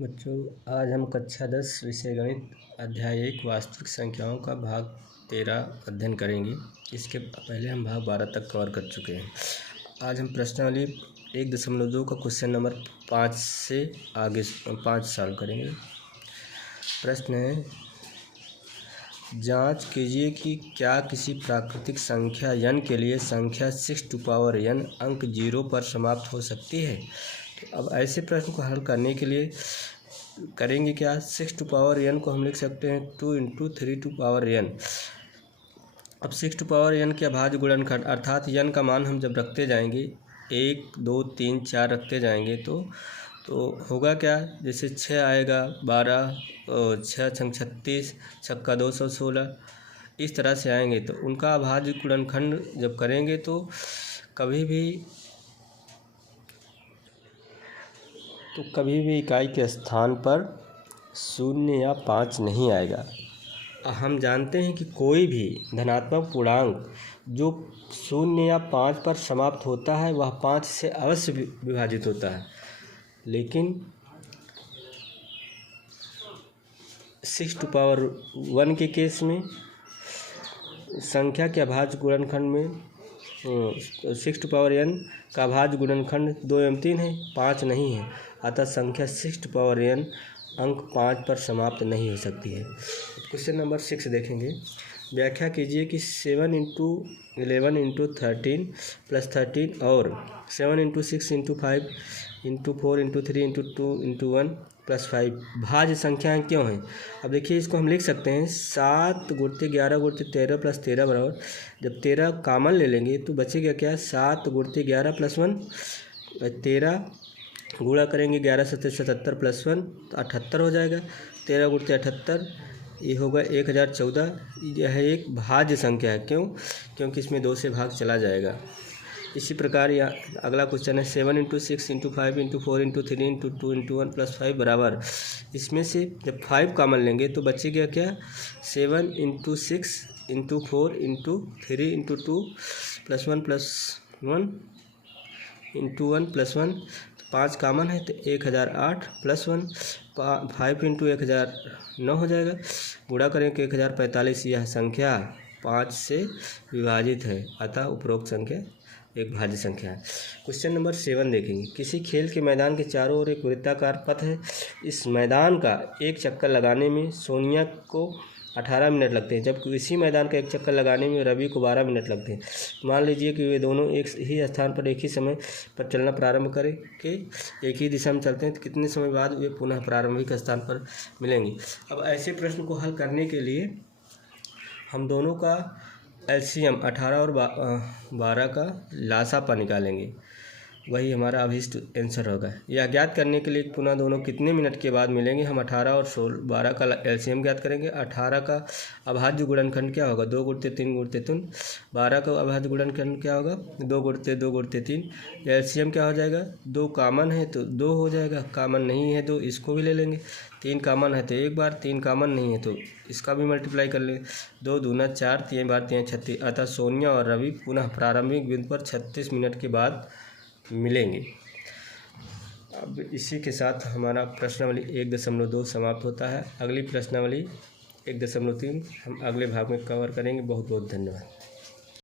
बच्चों, आज हम कक्षा 10 विषय गणित अध्याय 1 वास्तविक संख्याओं का भाग 13 अध्ययन करेंगे। इसके पहले हम भाग 12 तक कवर कर चुके हैं। आज हम प्रश्नावली 1.2 का क्वेश्चन नंबर 5 से आगे 5 सॉल्व करेंगे। प्रश्न है, जांच कीजिए कि क्या किसी प्राकृतिक संख्या n के लिए संख्या 6n अंक 0 पर समाप्त हो सकती है। तो अब ऐसे प्रश्न को हल करने के लिए करेंगे क्या, 6n को हम लिख सकते हैं 2 × 3n। अब 6n के अभाज्य गुणनखंड अर्थात n का मान हम जब रखते जाएंगे 1 2 3 4 रखते जाएंगे तो होगा क्या, जैसे 6 आएगा 12 और 6 × 36 छक्का 216 इस तरह से आएंगे। तो उनका अभाज्य गुणनखंड जब करेंगे तो कभी भी इकाई के स्थान पर 0 या 5 नहीं आएगा। हम जानते हैं कि कोई भी धनात्मक पूर्णांक जो 0 या 5 पर समाप्त होता है वह 5 से अवश्य विभाजित होता है, लेकिन 6n के केस में संख्या के अभाज्य गुणनखंड में 6n का अभाज्य गुणनखंड 2 एवं 3 है, 5 नहीं है। अतः संख्या 6n अंक 5 पर समाप्त नहीं हो सकती है। क्वेश्चन नंबर 6 देखेंगे। व्याख्या कीजिए कि 7 × 11 × 13 + 13 और 7 × 6 × 5 × 4 × 3 × 2 × 1 + 5 भाज्य संख्याएँ क्यों हैं। अब देखिए, इसको हम लिख सकते हैं 7 × 11 × 13 + 13 बराबर, जब 13 कॉमन ले लेंगे तो बचेगा क्या, 7 × 11 + 1 13 गुणा करेंगे 11 × 77 + 1 तो 78 हो जाएगा। 13 × 78 ये होगा 1014। यह एक भाज्य संख्या है। क्यों? क्योंकि इसमें 2 से भाग चला जाएगा। इसी प्रकार यहाँ अगला क्वेश्चन है 7 × 6 × 5 × 4 × 3 × 2 × 1 + 5 बराबर, इसमें से जब 5 कॉमन लेंगे तो बचेगा क्या, 7 × 6 × 4 × 3 × 2 + 1 + 1 × 1 + 1 5 कॉमन है तो 1008 + 1 5 × 1009 हो जाएगा। गुणा करें कि 1045। यह संख्या 5 से विभाजित है, अतः उपरोक्त संख्या एक भाज्य संख्या है। क्वेश्चन नंबर 7 देखेंगे। किसी खेल के मैदान के चारों ओर एक वृत्ताकार पथ है। इस मैदान का एक चक्कर लगाने में सोनिया को 18 मिनट लगते हैं, जबकि इसी मैदान का एक चक्कर लगाने में रवि को 12 मिनट लगते हैं। मान लीजिए कि वे दोनों एक ही स्थान पर एक ही समय पर चलना प्रारंभ करें कि एक ही दिशा में चलते हैं तो कितने समय बाद वे पुनः प्रारंभिक स्थान पर मिलेंगे। अब ऐसे प्रश्न को हल करने के लिए हम दोनों का एलसीएम 18 और 12 का लासापा निकालेंगे, वही हमारा अभीष्ट आंसर होगा। यह ज्ञात करने के लिए पुनः दोनों कितने मिनट के बाद मिलेंगे, हम 18 और 12 का एलसीएम ज्ञात करेंगे। 18 का अभाज्य गुणनखंड क्या होगा, 2 × 3 × 3। 12 का अभाज्य गुणनखंड क्या होगा, 2 × 2 × 3। एलसीएम क्या हो जाएगा, 2 कॉमन है तो 2 हो जाएगा, कॉमन नहीं है तो इसको भी ले लेंगे। 3 कॉमन है तो एक बार, 3 कॉमन नहीं है तो इसका भी मल्टीप्लाई कर लेंगे। 2 दूना 4, 3 बार 3 36। अतः सोनिया और रवि पुनः प्रारंभिक बिंदु पर 36 मिनट के बाद मिलेंगे। अब इसी के साथ हमारा प्रश्नावली 1.2 समाप्त होता है। अगली प्रश्नावली 1.3 हम अगले भाग में कवर करेंगे। बहुत बहुत धन्यवाद।